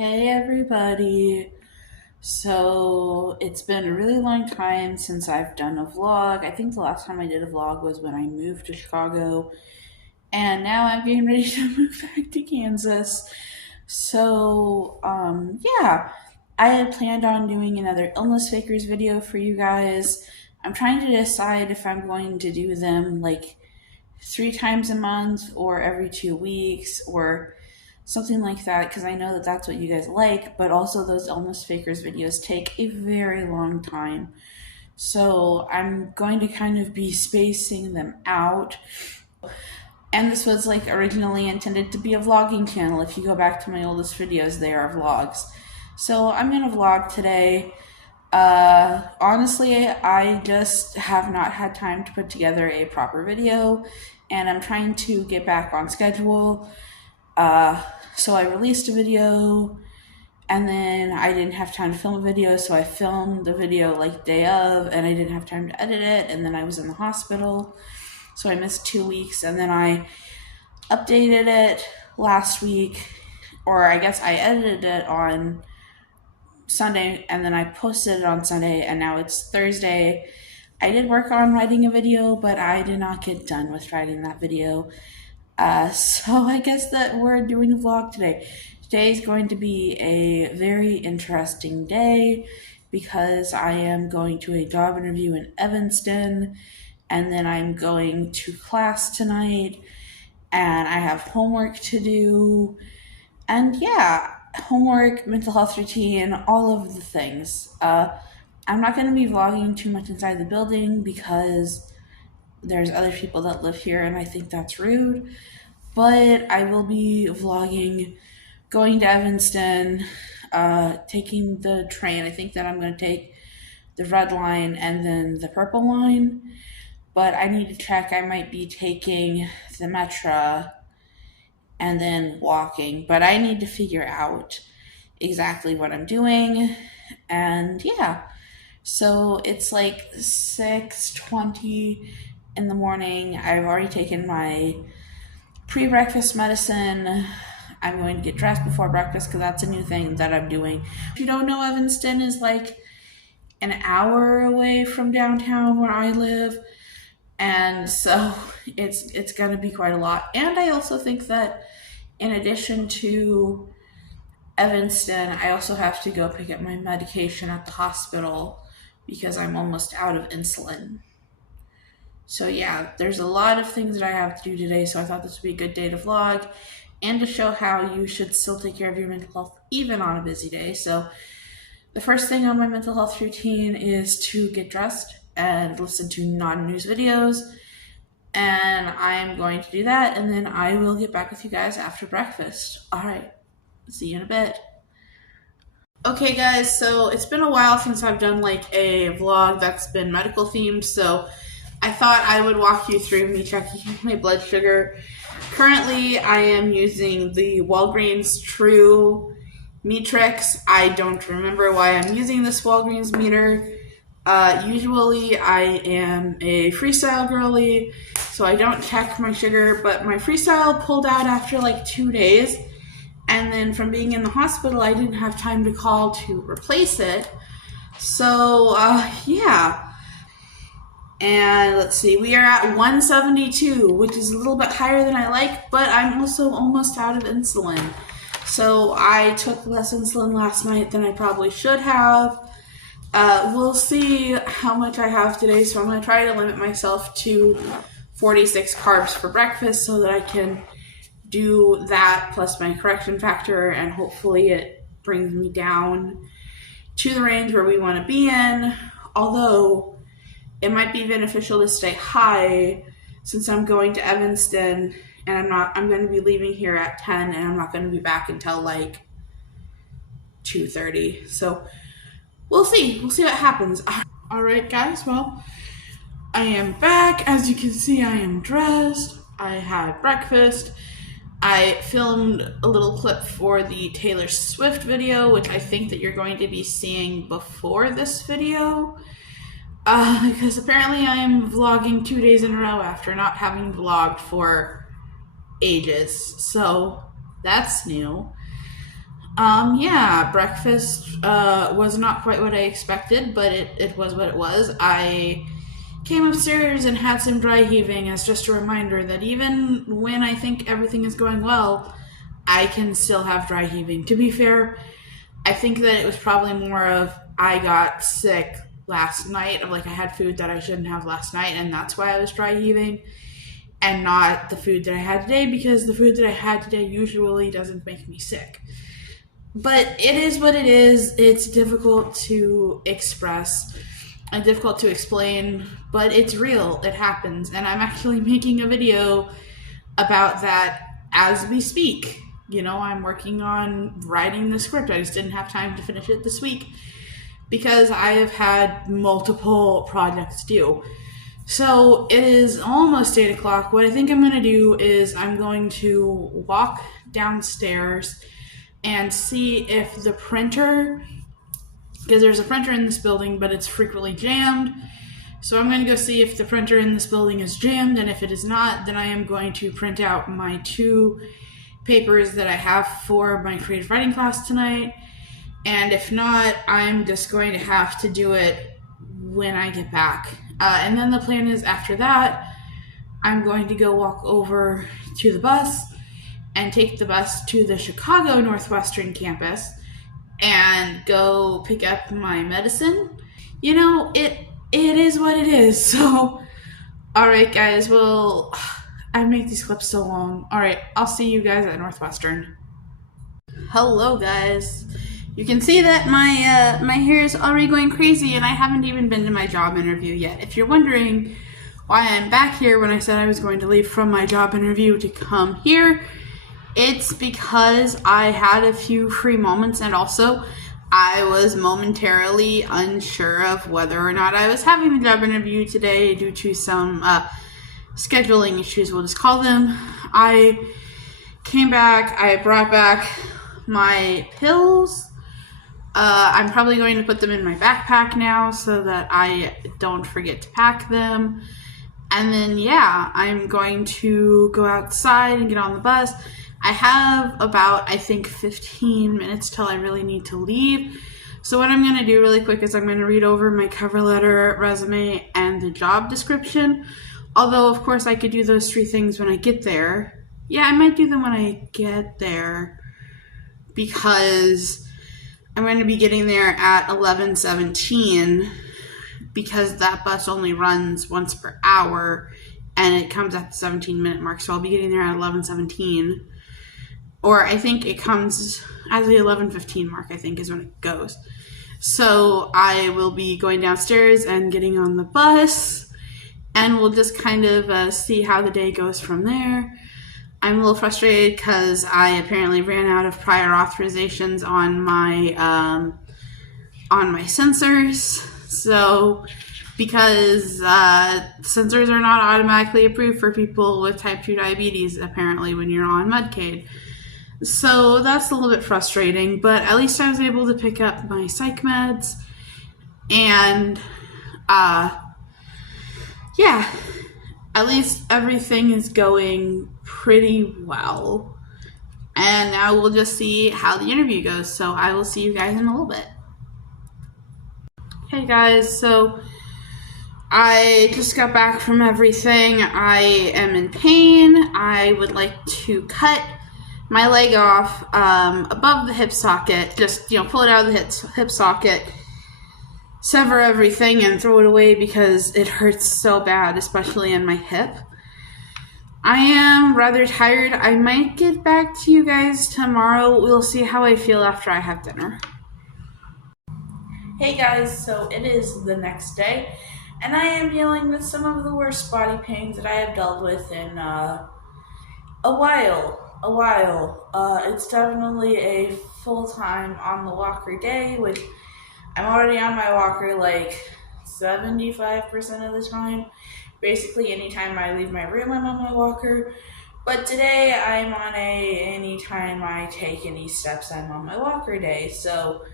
Hey everybody. So it's been a really long time since I've done a vlog. I think the last time I did a vlog was when I moved to Chicago, and now I'm getting ready to move back to Kansas. Yeah, I had planned on doing another illness fakers video for you guys. I'm trying to decide if I'm going to do them like 3 times a month or every 2 weeks or something like that, because I know that that's what you guys like, but also those illness fakers videos take a very long time. So I'm going to kind of be spacing them out. And this was like originally intended to be a vlogging channel. If you go back to my oldest videos, they are vlogs. So I'm going to vlog today. Honestly, I just have not had time to put together a proper video, and I'm trying to get back on schedule. So I released a video, and then I didn't have time to film a video, so I filmed the video like day of, and I didn't have time to edit it, and then I was in the hospital, so I missed 2 weeks, and then I updated it last week, or I guess I edited it on Sunday, and then I posted it on Sunday, and now it's Thursday. I did work on writing a video, but I did not get done with writing that video. So I guess that we're doing a vlog today. Today is going to be a very interesting day because I am going to a job interview in Evanston, and then I'm going to class tonight, and I have homework to do, and yeah, homework, mental health routine, all of the things. I'm not going to be vlogging too much inside the building because there's other people that live here, and I think that's rude. But I will be vlogging going to Evanston, taking the train. I think that I'm going to take the red line and then the purple line. But I need to check. I might be taking the metro and then walking. But I need to figure out exactly what I'm doing. And yeah. So it's like 6:20 in the morning. I've already taken my pre-breakfast medicine. I'm going to get dressed before breakfast because that's a new thing that I'm doing. If you don't know, Evanston is like an hour away from downtown where I live, and so it's going to be quite a lot. And I also think that in addition to Evanston, I also have to go pick up my medication at the hospital because I'm almost out of insulin. So yeah, there's a lot of things that I have to do today, so I thought this would be a good day to vlog and to show how you should still take care of your mental health even on a busy day. So the first thing on my mental health routine is to get dressed and listen to non-news videos, and I'm going to do that, and then I will get back with you guys after breakfast. All right, see you in a bit. Okay guys, so it's been a while since I've done like a vlog that's been medical themed, so I thought I would walk you through me checking my blood sugar. Currently, I am using the Walgreens True Metrix. I don't remember why I'm using this Walgreens meter. Usually, I am a freestyle girly, so I don't check my sugar, but my freestyle pulled out after like 2 days, and then from being in the hospital, I didn't have time to call to replace it. So, yeah. And let's see, we are at 172, which is a little bit higher than I like, but I'm also almost out of insulin. So I took less insulin last night than I probably should have. We'll see how much I have today, so I'm going to try to limit myself to 46 carbs for breakfast so that I can do that plus my correction factor, and hopefully it brings me down to the range where we want to be in, although it might be beneficial to stay high since I'm going to Evanston, and I'm going to be leaving here at 10, and I'm not going to be back until like 2:30. So we'll see what happens. All right guys, well, I am back. As you can see, I am dressed. I had breakfast. I filmed a little clip for the Taylor Swift video, which I think that you're going to be seeing before this video. Because apparently I am vlogging 2 days in a row after not having vlogged for ages. So that's new. Yeah, breakfast was not quite what I expected, but it was what it was. I came upstairs and had some dry heaving as just a reminder that even when I think everything is going well, I can still have dry heaving. To be fair, I think that it was probably more of I got sick last night, of like I had food that I shouldn't have last night, and that's why I was dry heaving, and not the food that I had today, because the food that I had today usually doesn't make me sick. But it is what it is. It's difficult to express and difficult to explain, but it's real. It happens. And I'm actually making a video about that as we speak. You know, I'm working on writing the script. I just didn't have time to finish it this week because I have had multiple projects due. So it is almost 8 o'clock. What I think I'm going to do is I'm going to walk downstairs and see if the printer, because there's a printer in this building, but it's frequently jammed. So I'm going to go see if the printer in this building is jammed, and if it is not, then I am going to print out my 2 papers that I have for my creative writing class tonight. And if not, I'm just going to have to do it when I get back. And then the plan is after that, I'm going to go walk over to the bus and take the bus to the Chicago Northwestern campus and go pick up my medicine. You know, it is what it is. So, all right, guys. Well, I make these clips so long. All right, I'll see you guys at Northwestern. Hello, guys. You can see that my hair is already going crazy, and I haven't even been to my job interview yet. If you're wondering why I'm back here when I said I was going to leave from my job interview to come here, it's because I had a few free moments, and also I was momentarily unsure of whether or not I was having the job interview today due to some scheduling issues, we'll just call them. I came back, I brought back my pills. I'm probably going to put them in my backpack now so that I don't forget to pack them. And then, yeah, I'm going to go outside and get on the bus. I have about, I think, 15 minutes till I really need to leave. So what I'm going to do really quick is I'm going to read over my cover letter, resume, and the job description. Although, of course, I could do those 3 things when I get there. Yeah, I might do them when I get there because I'm going to be getting there at 11:17 because that bus only runs once per hour and it comes at the 17-minute mark. So I'll be getting there at 11:17. Or I think it comes at the 11:15 mark, I think, is when it goes. So I will be going downstairs and getting on the bus, and we'll just kind of see how the day goes from there. I'm a little frustrated because I apparently ran out of prior authorizations on my sensors. So because sensors are not automatically approved for people with type 2 diabetes, apparently, when you're on Medicaid. So that's a little bit frustrating, but at least I was able to pick up my psych meds, and yeah, at least everything is going pretty well. And now we'll just see how the interview goes. So I will see you guys in a little bit. Hey guys, so I just got back from everything. I am in pain. I would like to cut my leg off above the hip socket. Just, pull it out of the hip socket, sever everything, and throw it away because it hurts so bad, especially in my hip. I am rather tired. I might get back to you guys tomorrow. We'll see how I feel after I have dinner. Hey guys, so it is the next day, and I am dealing with some of the worst body pains that I have dealt with in a while. It's definitely a full-time on the walker day, which I'm already on my walker like 75% of the time. Basically, anytime I leave my room, I'm on my walker. But today, I'm on anytime I take any steps, I'm on my walker day. So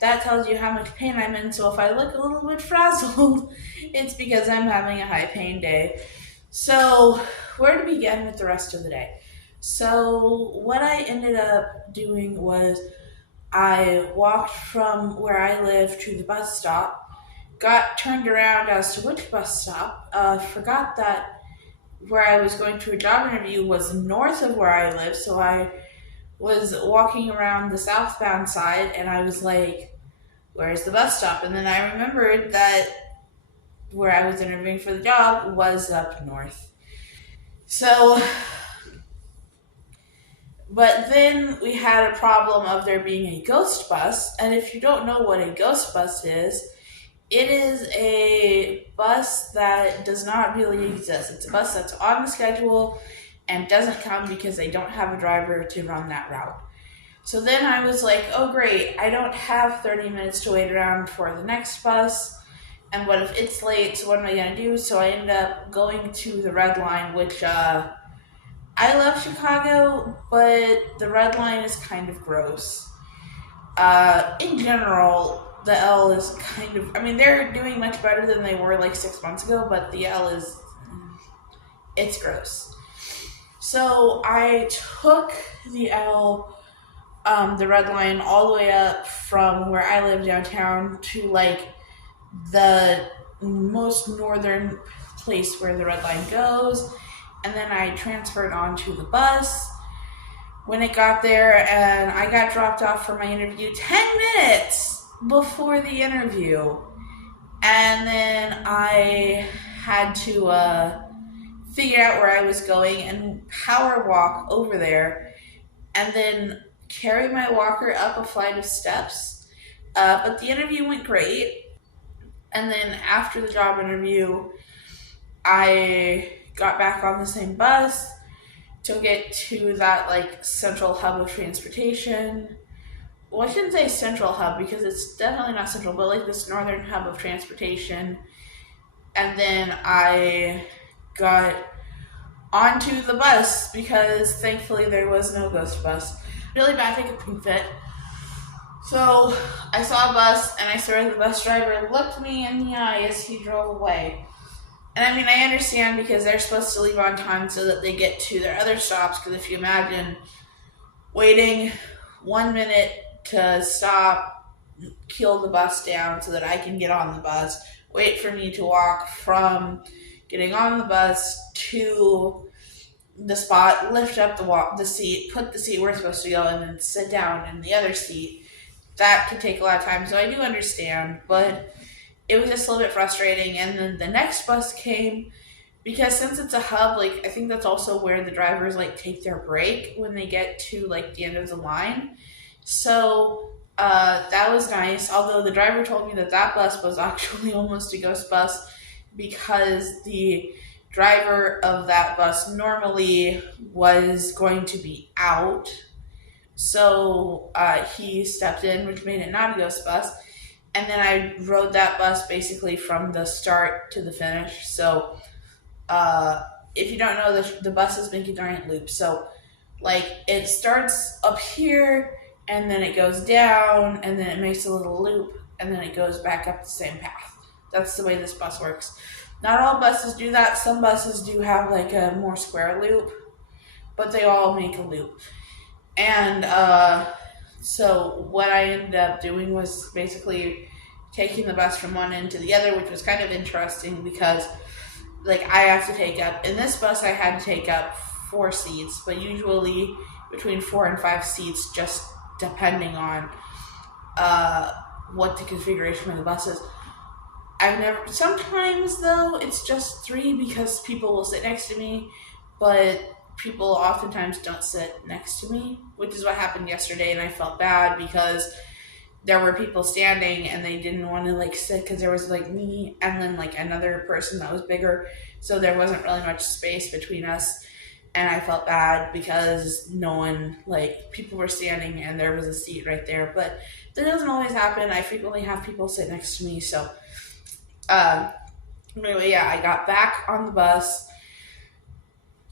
that tells you how much pain I'm in. So if I look a little bit frazzled, it's because I'm having a high pain day. So where to begin with the rest of the day? So what I ended up doing was I walked from where I live to the bus stop, got turned around as to which bus stop, forgot that where I was going to a job interview was north of where I live, so I was walking around the southbound side and I was like, where's the bus stop? And then I remembered that where I was interviewing for the job was up north. So, but then we had a problem of there being a ghost bus. And if you don't know what a ghost bus is, it is a bus that does not really exist. It's a bus that's on the schedule and doesn't come because they don't have a driver to run that route. So then I was like, oh great, I don't have 30 minutes to wait around for the next bus. And what if it's late? So what am I going to do? So I ended up going to the Red Line, which I love Chicago, but the Red Line is kind of gross. In general, the L is kind of, I mean, they're doing much better than they were like 6 months ago, but the L is, it's gross. So I took the L, the Red Line, all the way up from where I live downtown to like the most northern place where the Red Line goes, and then I transferred onto the bus when it got there, and I got dropped off for my interview 10 minutes before the interview, and then I had to figure out where I was going and power walk over there, and then carry my walker up a flight of steps, but the interview went great. And then after the job interview, I got back on the same bus, took it to that like central hub of transportation. Well, I shouldn't say central hub because it's definitely not central, but like this northern hub of transportation. And then I got onto the bus because thankfully there was no ghost bus. Really bad, I think it couldn't fit. So I saw a bus and I saw the bus driver looked me in the eye as he drove away. And I mean, I understand because they're supposed to leave on time so that they get to their other stops. Because if you imagine waiting 1 minute to stop, kill the bus down so that I can get on the bus, wait for me to walk from getting on the bus to the spot, lift up the seat, put the seat where it's supposed to go, and then sit down in the other seat. That could take a lot of time, so I do understand, but it was just a little bit frustrating. And then the next bus came, because since it's a hub, like I think that's also where the drivers like take their break when they get to like the end of the line. So that was nice, although the driver told me that that bus was actually almost a ghost bus because the driver of that bus normally was going to be out. So he stepped in, which made it not a ghost bus. And then I rode that bus basically from the start to the finish. So if you don't know, the buses make a giant loop. So like it starts up here and then it goes down and then it makes a little loop and then it goes back up the same path. That's the way this bus works. Not all buses do that. Some buses do have like a more square loop, but they all make a loop. And so what I ended up doing was basically taking the bus from one end to the other, which was kind of interesting because like I have to take up, in this bus I had to take up 4 seats, but usually between 4 and 5 seats, just depending on what the configuration of the bus is. Sometimes though, it's just 3 because people will sit next to me, but people oftentimes don't sit next to me, which is what happened yesterday, and I felt bad because there were people standing and they didn't want to like sit because there was like me and then like another person that was bigger, so there wasn't really much space between us, and I felt bad because no one, like people were standing and there was a seat right there, but that doesn't always happen. I frequently have people sit next to me, so anyway, yeah, I got back on the bus,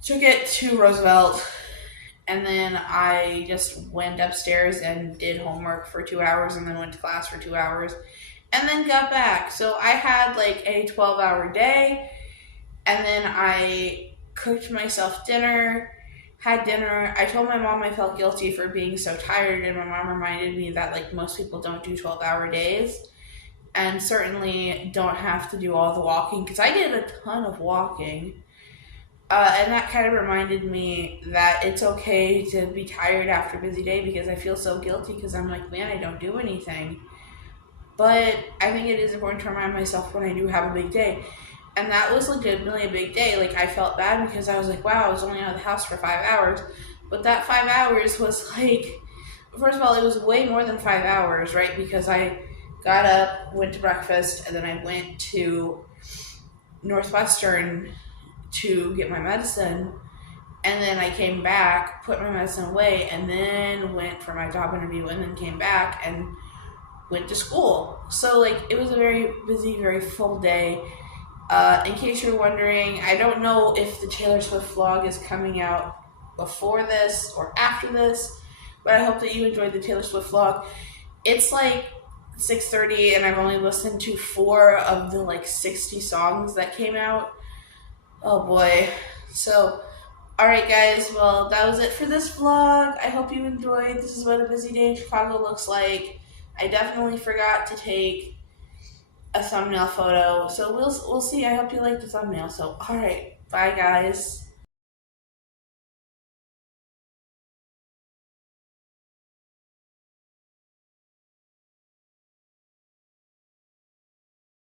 took it to Roosevelt, and then I just went upstairs and did homework for 2 hours and then went to class for 2 hours and then got back. So I had like a 12-hour day, and then I cooked myself dinner, had dinner. I told my mom I felt guilty for being so tired, and my mom reminded me that like most people don't do 12-hour days, and certainly don't have to do all the walking because I did a ton of walking. And that kind of reminded me that it's okay to be tired after a busy day because I feel so guilty because I'm like, man, I don't do anything. But I think it is important to remind myself when I do have a big day. And that was legitimately a big day. Like, I felt bad because I was like, wow, I was only out of the house for 5 hours. But that 5 hours was like, first of all, it was way more than 5 hours, right? Because I got up, went to breakfast, and then I went to Northwestern to get my medicine. And then I came back, put my medicine away, and then went for my job interview, and then came back and went to school. So, like, it was a very busy, very full day. In case you're wondering, I don't know if the Taylor Swift vlog is coming out before this or after this, but I hope that you enjoyed the Taylor Swift vlog. It's like 6:30, and I've only listened to 4 of the like 60 songs that came out. Oh boy. So, alright guys, well, that was it for this vlog. I hope you enjoyed. This is what a busy day in Chicago looks like. I definitely forgot to take a thumbnail photo, so we'll see. I hope you liked the thumbnail. So, alright, bye guys.